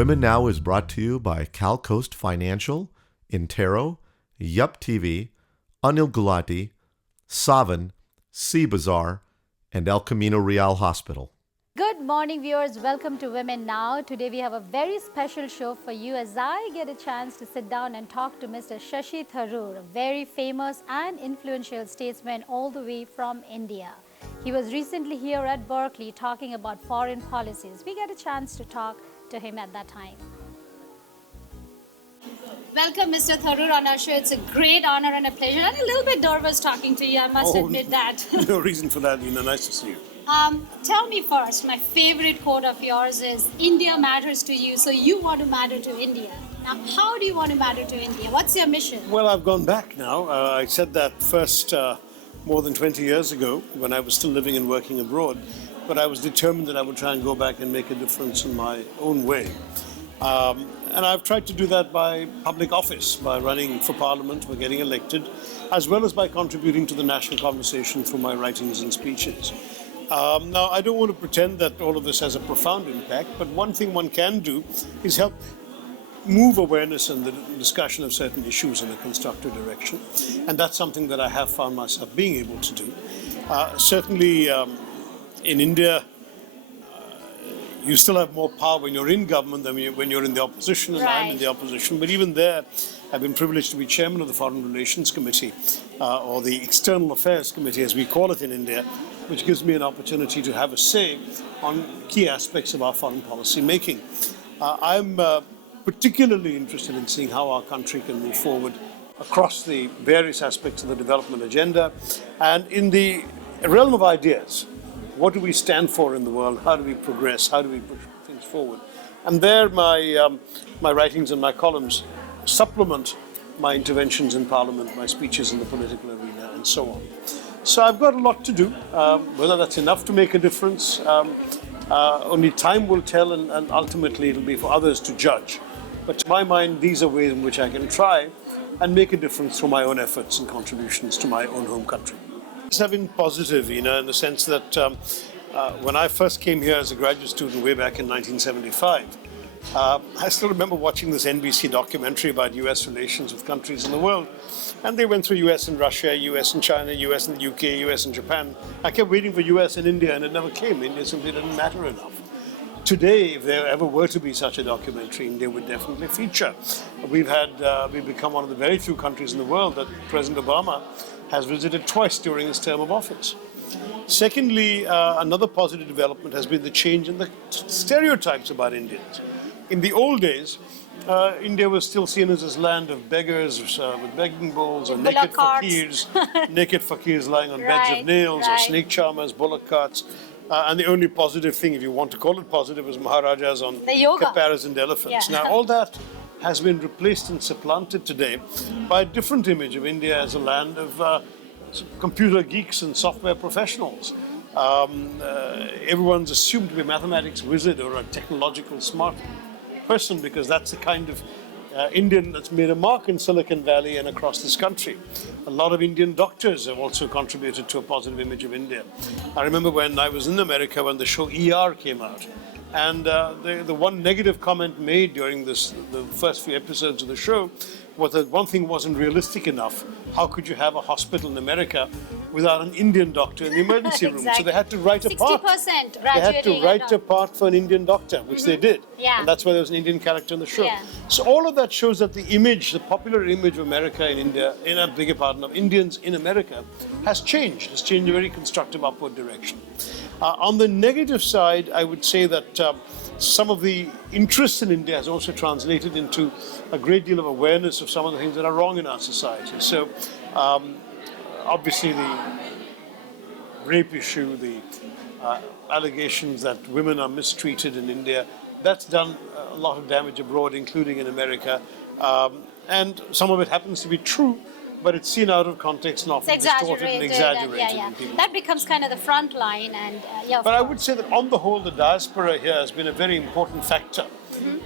Women Now is brought to you by CalCoast Financial, Intero, Yup TV, Anil Gulati, Savan, Sea Bazaar, and El Camino Real Hospital. Good morning, viewers. Welcome to Women Now. Today we have a very special show for you as I get a chance to sit down and talk to Mr. Shashi Tharoor, a very famous and influential statesman all the way from India. He was recently here at Berkeley talking about foreign policies. We get a chance to talk to him at that time. Welcome, Mr. Tharoor, on our show. It's a great honor and a pleasure. I'm a little bit nervous talking to you, I must admit that. No reason for that, Nina. Nice to see you. Tell me first, my favorite quote of yours is, India matters to you, so you want to matter to India. Now, how do you want to matter to India? What's your mission? Well, I've gone back now. I said that first more than 20 years ago when I was still living and working abroad. But I was determined that I would try and go back and make a difference in my own way. And I've tried to do that by public office, by running for parliament, by getting elected, as well as by contributing to the national conversation through my writings and speeches. Now, I don't want to pretend that all of this has a profound impact, but one thing one can do is help move awareness and the discussion of certain issues in a constructive direction. And that's something that I have found myself being able to do. Certainly, in India, you still have more power when you're in government than when you're in the opposition, and I'm in the opposition. But even there, I've been privileged to be chairman of the Foreign Relations Committee, or the External Affairs Committee, as we call it in India, which gives me an opportunity to have a say on key aspects of our foreign policy making. I'm particularly interested in seeing how our country can move forward across the various aspects of the development agenda. And in the realm of ideas, what do we stand for in the world? How do we progress? How do we push things forward? And there, my writings and my columns supplement my interventions in Parliament, my speeches in the political arena, and so on. So I've got a lot to do. Whether that's enough to make a difference, only time will tell, and ultimately it'll be for others to judge. But to my mind, these are ways in which I can try and make a difference through my own efforts and contributions to my own home country. Have been positive, in the sense that when I first came here as a graduate student way back in 1975, I still remember watching this NBC documentary about US relations with countries in the world. And they went through US and Russia, US and China, US and the UK, US and Japan. I kept waiting for US and India, and it never came. India simply didn't matter enough. Today, if there ever were to be such a documentary, India would definitely feature. We've become one of the very few countries in the world that President Obama has visited twice during his term of office. Secondly, another positive development has been the change in the stereotypes about Indians. In the old days, India was still seen as this land of beggars with begging bowls, or naked fakirs lying on beds of nails, or snake charmers, bullock carts. And the only positive thing, if you want to call it positive, was Maharajas on caparisoned elephants. Yeah. Now, all that has been replaced and supplanted today by a different image of India as a land of computer geeks and software professionals. Everyone's assumed to be a mathematics wizard or a technological smart person, because that's the kind of Indian that's made a mark in Silicon Valley and across this country. A lot of Indian doctors have also contributed to a positive image of India. I remember when I was in America when the show ER came out. And the one negative comment made during the first few episodes of the show was that one thing wasn't realistic enough. How could you have a hospital in America without an Indian doctor in the emergency room? So they had to write a part. 60% They had to write a part for an Indian doctor, which they did. Yeah. And that's why there was an Indian character in the show. Yeah. So all of that shows that the image, the popular image of America in India, of Indians in America, has changed. It's changed in a very constructive upward direction. On the negative side, I would say that some of the interest in India has also translated into a great deal of awareness of some of the things that are wrong in our society. So, obviously, the rape issue, the allegations that women are mistreated in India, that's done a lot of damage abroad, including in America. And some of it happens to be true, but it's seen out of context and often distorted and exaggerated. That becomes kind of the front line. But I would say that on the whole, the diaspora here has been a very important factor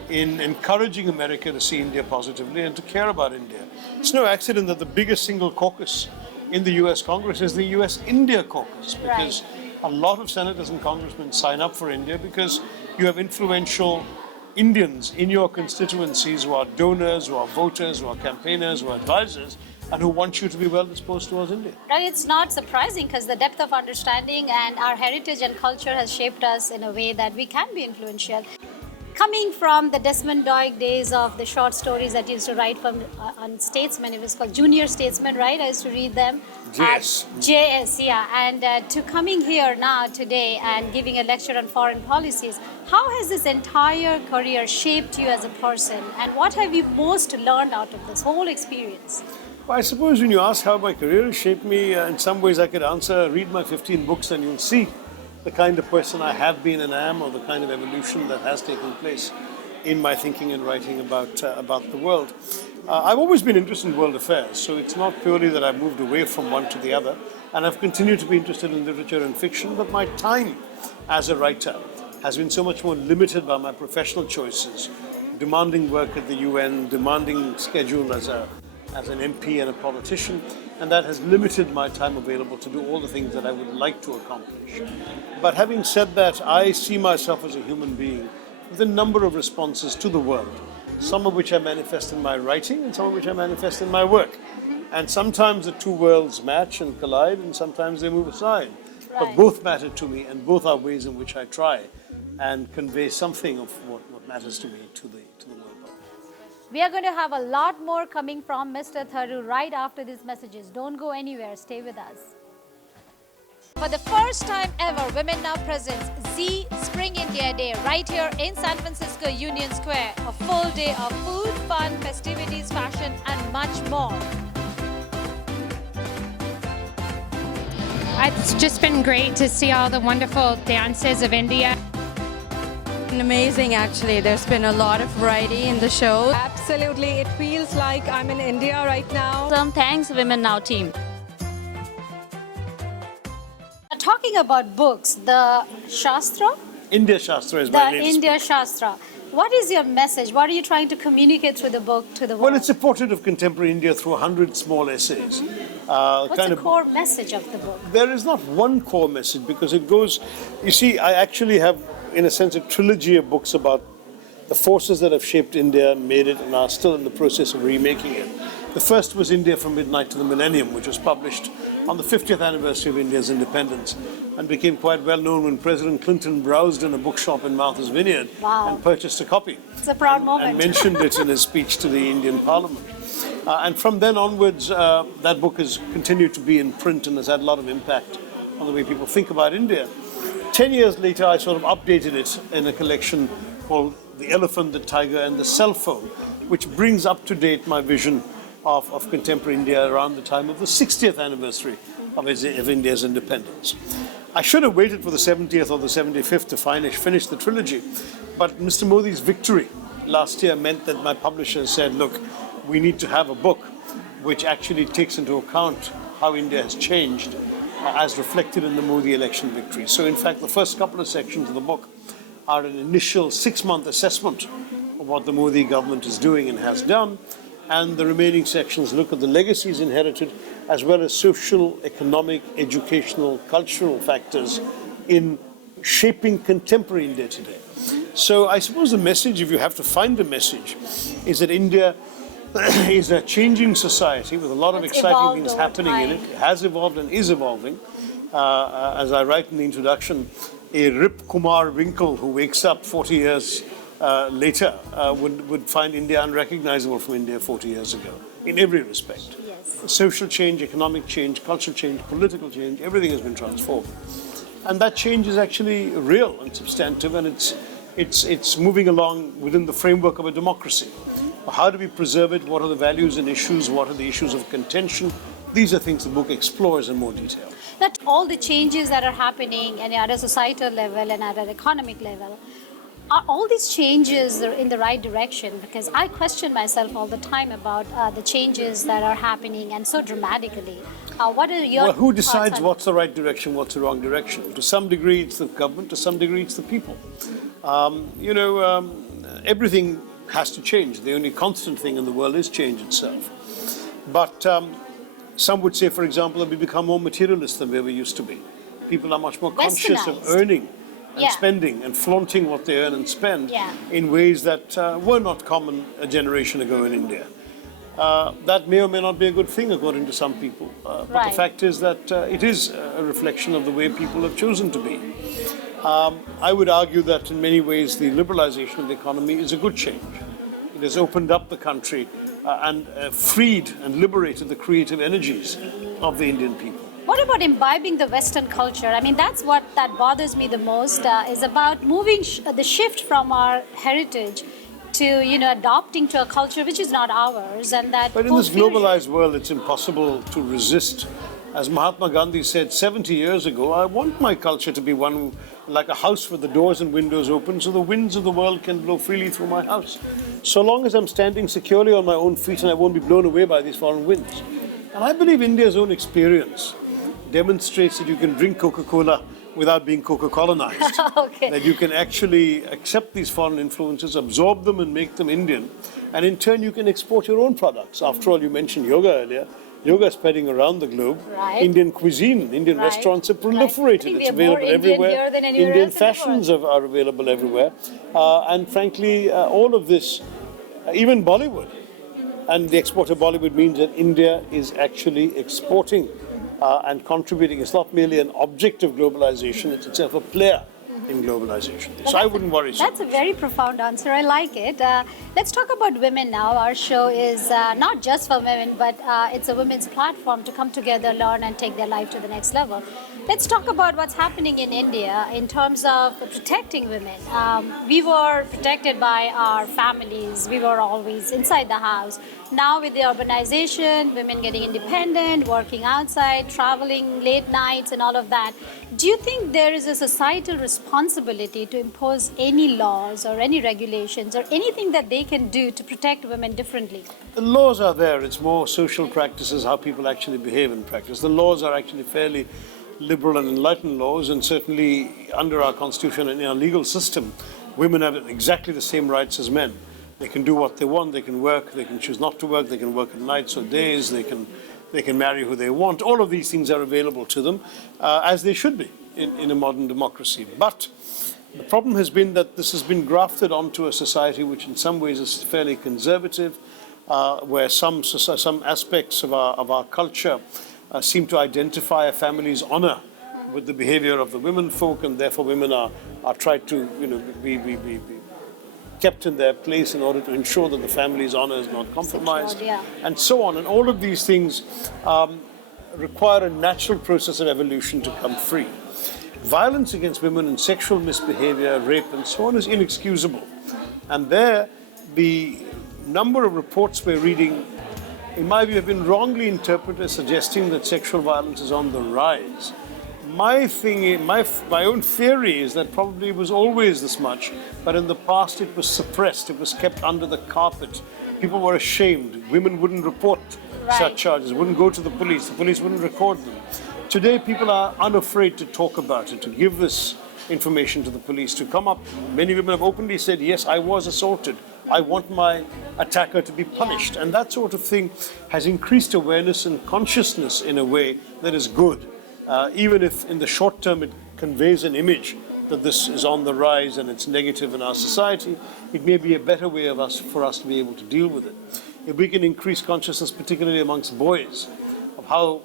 in encouraging America to see India positively and to care about India. It's no accident that the biggest single caucus in the US Congress is the US-India caucus, because a lot of senators and congressmen sign up for India because you have influential Indians in your constituencies who are donors, who are voters, who are campaigners, who are advisors, and who want you to be well disposed towards India. Right, it's not surprising because the depth of understanding and our heritage and culture has shaped us in a way that we can be influential. Coming from the Desmond Doig days of the short stories that you used to write from on Statesman, it was called Junior Statesman, right? I used to read them. JS. JS, yeah. And to coming here now today and giving a lecture on foreign policies, how has this entire career shaped you as a person? And what have you most learned out of this whole experience? Well, I suppose when you ask how my career has shaped me, in some ways I could answer, read my 15 books and you'll see the kind of person I have been and am, or the kind of evolution that has taken place in my thinking and writing about the world. I've always been interested in world affairs, so it's not purely that I've moved away from one to the other, and I've continued to be interested in literature and fiction, but my time as a writer has been so much more limited by my professional choices, demanding work at the UN, demanding schedule as an MP and a politician, and that has limited my time available to do all the things that I would like to accomplish. But having said that, I see myself as a human being with a number of responses to the world, some of which I manifest in my writing and some of which I manifest in my work. And sometimes the two worlds match and collide, and sometimes they move aside. But both matter to me, and both are ways in which I try and convey something of what matters to me to the world. We are going to have a lot more coming from Mr. Tharoor right after these messages. Don't go anywhere. Stay with us. For the first time ever, Womennow presents Z Spring India Day right here in San Francisco Union Square. A full day of food, fun, festivities, fashion, and much more. It's just been great to see all the wonderful dances of India. Amazing, actually. There's been a lot of variety in the show. Absolutely. It feels like I'm in India right now. Thanks, Womennow team. Talking about books, the Shastra? India Shastra is my latest India Shastra. What is your message? What are you trying to communicate through the book to the world? Well, it's a portrait of contemporary India through 100 small essays. What's the core message of the book? There is not one core message because it goes, you see, I actually have, in a sense, a trilogy of books about the forces that have shaped India, made it, and are still in the process of remaking it. The first was India from Midnight to the Millennium, which was published on the 50th anniversary of India's independence and became quite well known when President Clinton browsed in a bookshop in Martha's Vineyard and purchased a copy. It's a proud moment. And mentioned it in his speech to the Indian Parliament. And from then onwards, that book has continued to be in print and has had a lot of impact on the way people think about India. 10 years later, I sort of updated it in a collection called The Elephant, the Tiger, and the Cell Phone, which brings up to date my vision of contemporary India around the time of the 60th anniversary of India's independence. I should have waited for the 70th or the 75th to finish the trilogy, but Mr. Modi's victory last year meant that my publisher said, look, we need to have a book which actually takes into account how India has changed as reflected in the Modi election victory. So in fact, the first couple of sections of the book are an initial 6-month assessment of what the Modi government is doing and has done, and the remaining sections look at the legacies inherited as well as social, economic, educational, cultural factors in shaping contemporary India today. So I suppose the message, if you have to find a message, is that India is a changing society with a lot of exciting things happening in it. It has evolved and is evolving. As I write in the introduction, a Rip Kumar Winkle who wakes up 40 years later would find India unrecognizable from India 40 years ago, in every respect. Yes. Social change, economic change, cultural change, political change, everything has been transformed. And that change is actually real and substantive, and it's moving along within the framework of a democracy. How do we preserve it? What are the values and issues? What are the issues of contention? These are things the book explores in more detail. That all the changes that are happening and at a societal level and at an economic level, are all these changes in the right direction? Because I question myself all the time about the changes that are happening and so dramatically. What are your Well, who decides what's the right direction, what's the wrong direction? To some degree, it's the government. To some degree, it's the people. Everything has to change. The only constant thing in the world is change itself. But some would say, for example, that we become more materialist than where we used to be. People are much more conscious of earning and Yeah. spending and flaunting what they earn and spend Yeah. in ways that were not common a generation ago in India. That may or may not be a good thing according to some people. But the Right. fact is that it is a reflection of the way people have chosen to be. I would argue that in many ways the liberalization of the economy is a good change. It has opened up the country and freed and liberated the creative energies of the Indian people. What about imbibing the Western culture? I mean, that's what that bothers me the most, is about moving the shift from our heritage to, adopting to a culture which is not ours, and that. But in this fusion- globalized world, it's impossible to resist. As Mahatma Gandhi said 70 years ago, I want my culture to be one like a house with the doors and windows open so the winds of the world can blow freely through my house. So long as I'm standing securely on my own feet and I won't be blown away by these foreign winds. And I believe India's own experience demonstrates that you can drink Coca-Cola without being Coca-Colonized. Okay. That you can actually accept these foreign influences, absorb them and make them Indian. And in turn, you can export your own products. After all, you mentioned yoga earlier. Yoga is spreading around the globe. Right. Indian cuisine, Indian Right. restaurants have Right. I proliferated. think It's we are more available Indian everywhere. here than anywhere Indian else in the world. fashions are available everywhere. And frankly, all of this, even Bollywood, and the export of Bollywood means that India is actually exporting and contributing. It's not merely an object of globalization, it's itself a player in globalization. So I wouldn't worry so That's a very profound answer. I like it. Let's talk about women now. Our show is not just for women, but it's a women's platform to come together, learn, and take their life to the next level. Let's talk about what's happening in India in terms of protecting women. We were protected by our families. We were always inside the house. Now with the urbanization, women getting independent, working outside, traveling late nights and all of that, do you think there is a societal responsibility to impose any laws or any regulations or anything that they can do to protect women differently? The laws are there. It's more social practices, how people actually behave in practice. The laws are actually fairly liberal and enlightened laws, and certainly under our constitution and in our legal system, women have exactly the same rights as men. They can do what they want, they can work, they can choose not to work, they can work at nights or days, they can marry who they want. All of these things are available to them, as they should be in a modern democracy. But the problem has been that this has been grafted onto a society which in some ways is fairly conservative, where some aspects of our culture seem to identify a family's honor with the behavior of the women folk, and therefore women are tried to be kept in their place in order to ensure that the family's honor is not compromised, yeah. and so on. And all of these things require a natural process of evolution to come free. Violence against women and sexual misbehavior, rape, and so on is inexcusable. And there, the number of reports we're reading, in my view, have been wrongly interpreted as suggesting that sexual violence is on the rise. My own theory is that probably it was always this much, but in the past it was suppressed, it was kept under the carpet. People were ashamed. Women wouldn't report such charges, wouldn't go to the police wouldn't record them. Today people are unafraid to talk about it, to give this information to the police, to come up. Many women have openly said, yes, I was assaulted. I want my attacker to be punished. And that sort of thing has increased awareness and consciousness in a way that is good. Even if in the short term it conveys an image that this is on the rise and it's negative in our society, it may be a better way for us to be able to deal with it. If we can increase consciousness, particularly amongst boys, of how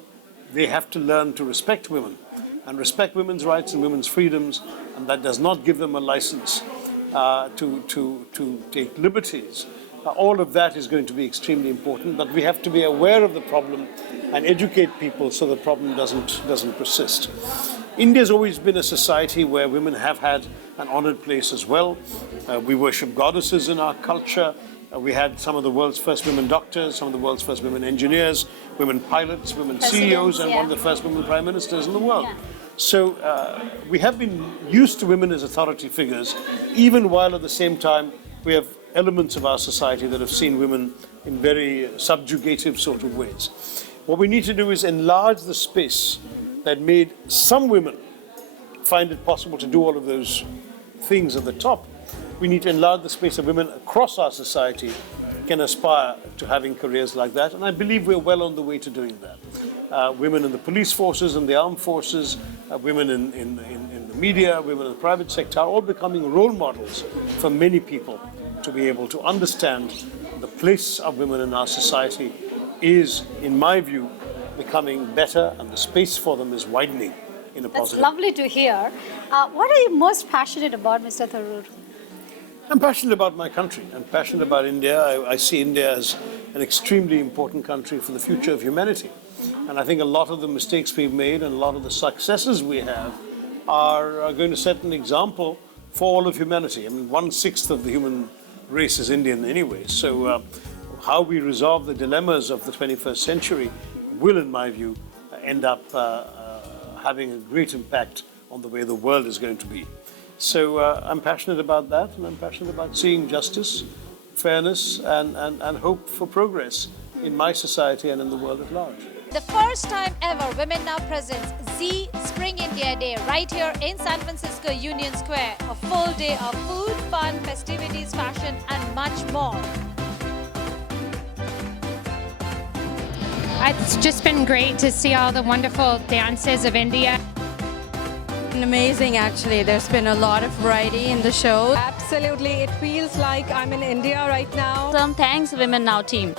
they have to learn to respect women and respect women's rights and women's freedoms, and that does not give them a license to take liberties. All of that is going to be extremely important, but we have to be aware of the problem and educate people so the problem doesn't persist. India's always been a society where women have had an honored place as well. We worship goddesses in our culture. We had some of the world's first women doctors, some of the world's first women engineers, women pilots, women CEOs, and one of the first women prime ministers in the world. Yeah. So we have been used to women as authority figures, even while at the same time we have elements of our society that have seen women in very subjugative sort of ways. What we need to do is enlarge the space that made some women find it possible to do all of those things at the top. We need to enlarge the space of women across our society can aspire to having careers like that, and I believe we're well on the way to doing that. Women in the police forces and the armed forces, women in the media, women in the private sector are all becoming role models for many people to be able to understand the place of women in our society is, in my view, becoming better, and the space for them is widening in a That's positive. lovely to hear. What are you most passionate about, Mr. Tharoor? I'm passionate about my country. I'm passionate about India. I see India as an extremely important country for the future of humanity. And I think a lot of the mistakes we've made and a lot of the successes we have are going to set an example for all of humanity. I mean, 1/6 of the human race is Indian anyway. So how we resolve the dilemmas of the 21st century will, in my view, end up having a great impact on the way the world is going to be. So I'm passionate about that, and I'm passionate about seeing justice, fairness, and hope for progress in my society and in the world at large. The first time ever, Women Now presents Z Spring India Day right here in San Francisco Union Square. A full day of food, fun, festivities, fashion, and much more. It's just been great to see all the wonderful dances of India. Amazing, actually. There's been a lot of variety in the show. Absolutely, it feels like I'm in India right now. Some thanks Women Now team.